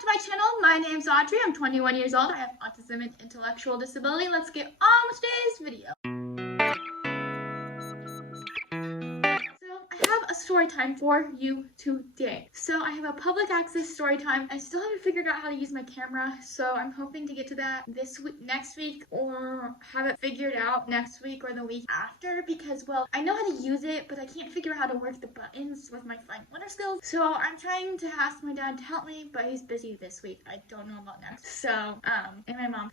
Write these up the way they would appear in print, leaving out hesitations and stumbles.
to my channel. My name's Audrey. I'm 21 years old. I have autism and intellectual disability. Let's get on with today's video. I have a story time for you today. So I have a public access story time. I still haven't figured out how to use my camera, so I'm hoping to get to that this week, next week, or have it figured out next week or the week after, because, well, I know how to use it, but I can't figure out how to work the buttons with my fine motor skills. So I'm trying to ask my dad to help me, but he's busy this week. I don't know about next. So, and my mom,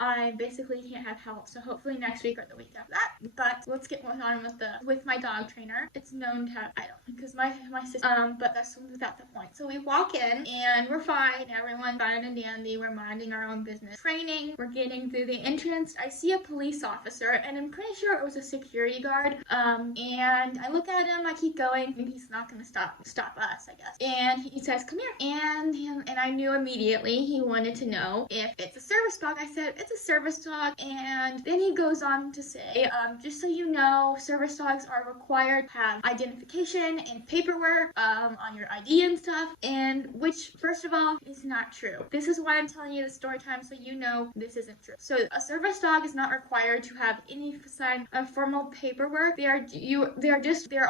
I basically can't have help, so hopefully next week or the week after that. But let's get on with my dog trainer. It's known to have, I don't, because my sister, but that's without the point. So we walk in and we're fine, everyone's fine and dandy, we're minding our own business. Training, we're getting through the entrance. I see a police officer, and I'm pretty sure it was a security guard, and I look at him, I keep going, and he's not gonna stop us, I guess. And he says, come here, and I knew immediately he wanted to know if it's a service dog. I said, it's a service dog, and then he goes on to say, just so you know, service dogs are required to have identification and paperwork on your ID and stuff, and which, first of all, is not true. This is why I'm telling you the story time, so you know this isn't true. So a service dog is not required to have any sign of formal paperwork. They're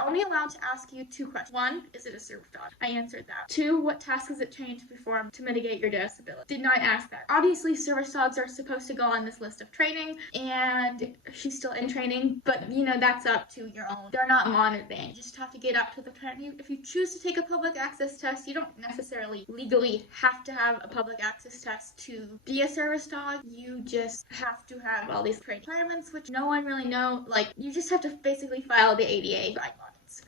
only allowed to ask you two questions. One, is it a service dog? I answered that. Two, what tasks is it trained to perform to mitigate your disability? Did not ask that. Obviously, service dogs are supposed to go on this list of training, and she's still in training, but you know, that's up to your own. They're not monitoring. You just have to get up to the training. If you choose to take a public access test, you don't necessarily legally have to have a public access test to be a service dog. You just have to have all these training requirements, which no one really knows. Like, you just have to basically file the ADA guidelines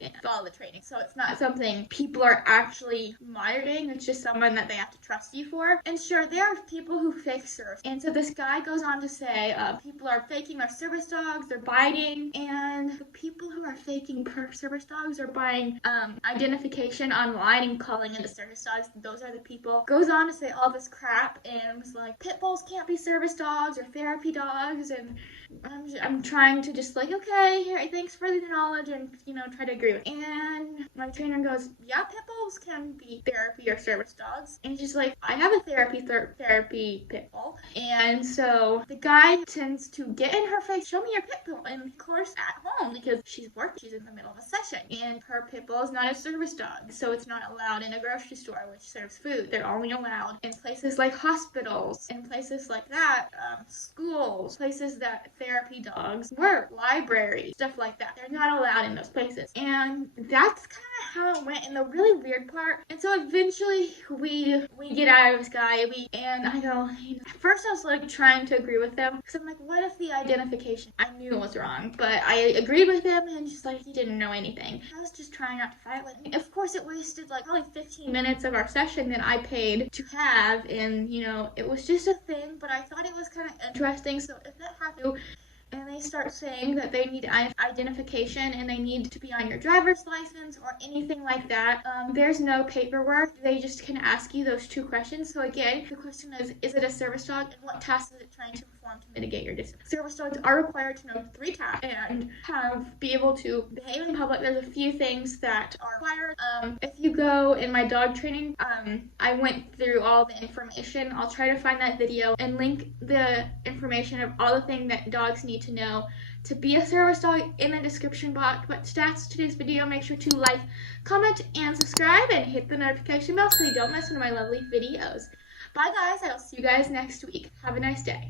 and follow the training. So it's not something people are actually monitoring. It's just someone that they have to trust you for. And sure, there are people who fake service. And so this guy goes on to say, people are faking their service dogs, they're biting, and the people who are faking service dogs are buying identification online and calling in the service dogs. Those are the people. Goes on to say all this crap and was like, pit bulls can't be service dogs or therapy dogs, and I'm trying to just like, okay, here, thanks for the knowledge, and you know, try to agree with it. And my trainer goes, yeah, pit bulls can be therapy or service dogs. And she's like, I have a therapy pit bull. And so the guy tends to get in her face, show me your pit bull. And of course at home, because she's working, she's in the middle of a session, and her pit bull is not a service dog, so it's not allowed in a grocery store which serves food. They're only allowed in places like hospitals and places like that, schools, places that therapy dogs work, libraries, stuff like that. They're not allowed in those places. And that's kind of how it went. And the really weird part, and so eventually we get out of this guy, and I go, you know, at first I was like trying to agree with them, because I'm like, what if the identification, I knew it was wrong, but I agreed with him, and just like, he didn't know anything. I was just trying not to fight with him. Of course, it wasted like probably 15 minutes of our session that I paid to have, and you know, it was just a thing, but I thought it was kind of interesting. So if that happened, and they start saying that they need identification and they need to be on your driver's license or anything like that, there's no paperwork. They just can ask you those two questions. So again, the question is it a service dog, and what tasks is it trying to perform to mitigate your disability? Service dogs are required to know 3 tasks and be able to behave in public. There's a few things that are required. If you go in my dog training, I went through all the information. I'll try to find that video and link the information of all the things that dogs need to know to be a service dog in the description box. But that's today's video. Make sure to like, comment, and subscribe, and hit the notification bell so you don't miss one of my lovely videos. Bye guys, I will see you guys next week. Have a nice day.